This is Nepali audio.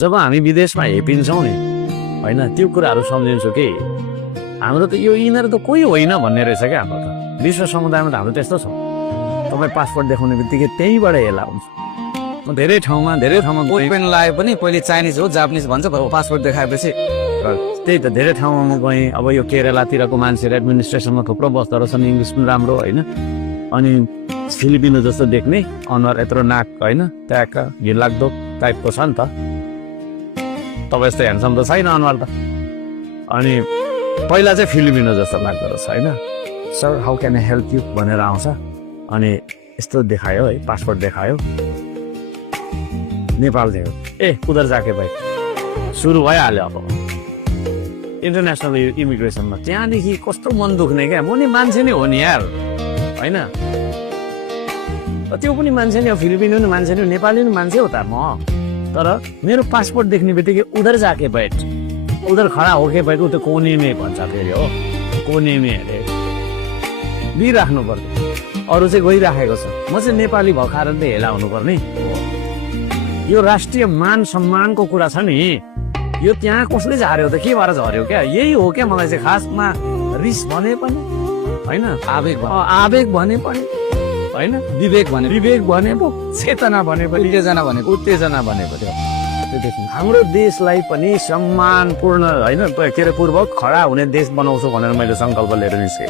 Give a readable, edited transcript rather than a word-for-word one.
जब हामी विदेशमा हेपिन्छौँ नि होइन त्यो कुराहरू सम्झिन्छु कि हाम्रो त यो यिनीहरू त कोही होइन भन्ने रहेछ क्या हाम्रो त विश्व समुदायमा त हाम्रो त्यस्तो छ। तपाईँ पासपोर्ट देखाउने बित्तिकै त्यहीँबाट हेला हुन्छ। म धेरै ठाउँमा पेन लगाए पनि पहिले चाइनिज हो जापानिज भन्छ पासपोर्ट देखाएपछि त्यही त धेरै ठाउँमा म गएँ। अब यो केरलातिरको मान्छेहरू एडमिनिस्ट्रेसनमा थुप्रो बस्दो रहेछन्, इङ्ग्लिस पनि राम्रो होइन। अनि फिलिपिनो जस्तो देख्ने अनुहार यत्रो नाक होइन ट्याक घिनलाग्दो टाइपको छ नि त। तपाईँ यस्तो ह्यान्डसम त छैन अनुहार त। अनि पहिला चाहिँ फिलिपिनो जस्तो लाग्दो रहेछ होइन। Sir how can I help you भनेर आउँछ। अनि यस्तो देखायो है, पासपोर्ट देखायो, नेपाल थियो। ए उधर जाके भाइ सुरु भइहाल्यो अब इन्टरनेसनल इमिग्रेसनमा। त्यहाँदेखि कस्तो मन दुख्ने क्या, म नि मान्छे नै हो नि यार होइन। त्यो पनि मान्छे नि हो, फिलिपिनो नि मान्छे नि हो, नेपाली नि मान्छे हो त म। तर मेरो पासपोर्ट देख्ने बित्तिकै उधर जाके बैठ, उधर खडा होके बैठ, ऊ त कोने में भन्छ फेरि हो, कोने में अरे दिइराख्नु पर्छ। अरू चाहिँ गइराखेको छ, म चाहिँ नेपाली भएको कारणले हेला हुनुपर्ने। यो राष्ट्रिय मान सम्मानको कुरा छ नि, यो त्यहाँ कसले झर्यो त, के भएर झर्यो क्या, यही हो क्या। मलाई चाहिँ खासमा रिस भने पनि होइन, आवेग भने पनि होइन, विवेक भने पो, चेतना भने पनि, उत्तेजना भने पनि। हाम्रो देशलाई पनि सम्मानपूर्ण होइन के अरे पूर्वक खडा हुने देश बनाउँछु भनेर मैले सङ्कल्प लिएर निस्केँ।